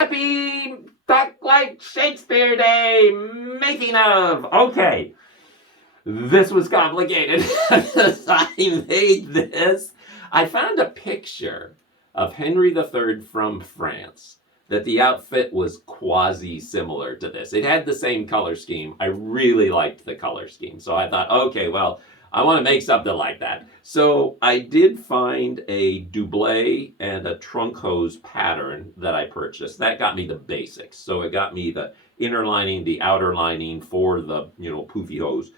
Happy Talk Like Shakespeare Day making of. Okay, this was complicated. I made this. I found a picture of Henry III from France that the outfit was quasi similar to this. It had the same color scheme. I really liked the color scheme. So I thought, okay, well, I want to make something like that. So I did find a doublet and a trunk hose pattern that I purchased. That got me the basics. So it got me the inner lining, the outer lining for the, poofy hose,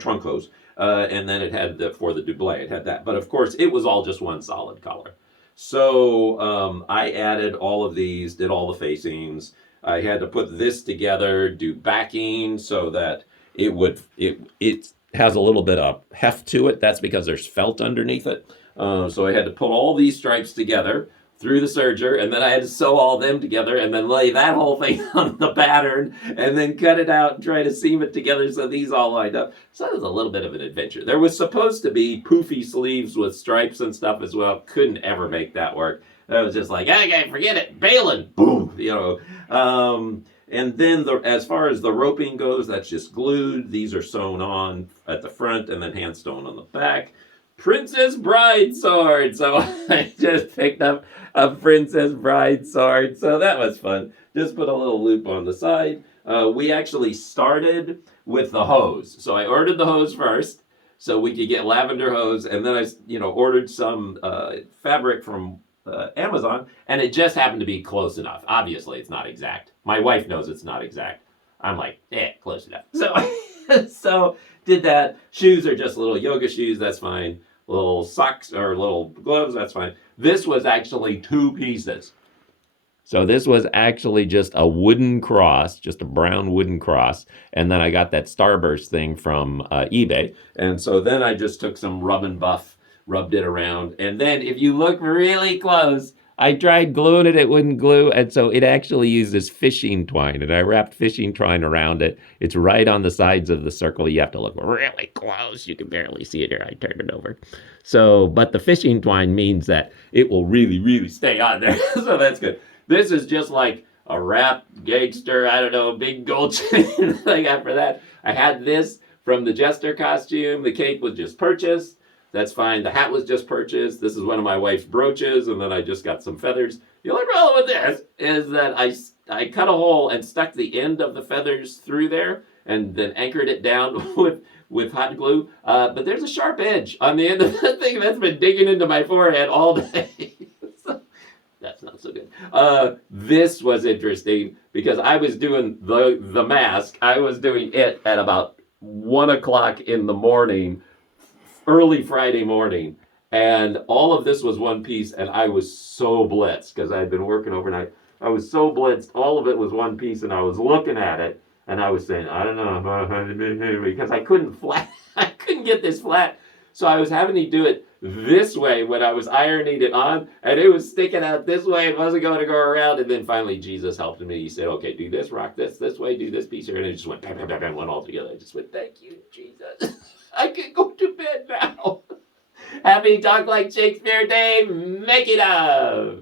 trunk hose. And then it had for the doublet, it had that. But of course, it was all just one solid color. So I added all of these, did all the facings. I had to put this together, do backing so that it has a little bit of heft to it. That's because there's felt underneath it. So I had to put all these stripes together through the serger, and then I had to sew all them together and then lay that whole thing on the pattern and then cut it out and try to seam it together so these all lined up. So that was a little bit of an adventure. There was supposed to be poofy sleeves with stripes and stuff as well. Couldn't ever make that work. That was just like, okay, forget it. Bailing, boom, and then as far as the roping goes, that's just glued. These are sewn on at the front and then hand sewn on the back. Princess Bride sword. So I just picked up a Princess Bride sword. So that was fun. Just put a little loop on the side. We actually started with the hose. So I ordered the hose first so we could get lavender hose. And then I, ordered some fabric from Amazon. And it just happened to be close enough. Obviously, it's not exact. My wife knows it's not exact. I'm like, close enough. So did that. Shoes are just little yoga shoes. That's fine. Little socks or little gloves. That's fine. This was actually 2 pieces. So this was actually just a wooden cross, just a brown wooden cross. And then I got that Starburst thing from eBay. And so then I just took some rub and buff, rubbed it around. And then if you look really close, I tried gluing it, it wouldn't glue, and so it actually uses fishing twine, and I wrapped fishing twine around it. It's right on the sides of the circle. You have to look really close. You can barely see it here. I turned it over. So, but the fishing twine means that it will really, really stay on there. So that's good. This is just like a wrap gangster, I don't know, big gold chain I got for that. I had this from the Jester costume. The cape was just purchased. That's fine. The hat was just purchased. This is one of my wife's brooches, and then I just got some feathers. The only problem with this is that I cut a hole and stuck the end of the feathers through there and then anchored it down with hot glue. But there's a sharp edge on the end of the thing that's been digging into my forehead all day. So, that's not so good. This was interesting because I was doing the mask. I was doing it at about 1 o'clock in the morning, early Friday morning, and all of this was one piece, and I was so blitzed because I had been working overnight. I was so blitzed. All of it was one piece, and I was looking at it, and I was saying, I don't know, because I couldn't get this flat. So I was having to do it this way when I was ironing it on, and it was sticking out this way and wasn't going to go around. And then finally, Jesus helped me. He said, okay, do this, rock this way, do this piece here. And it just went, bam, bam, bam, bam, went all together. I just went, thank you, Jesus. I can go to bed now. Happy Talk Like Shakespeare Day. Make it up.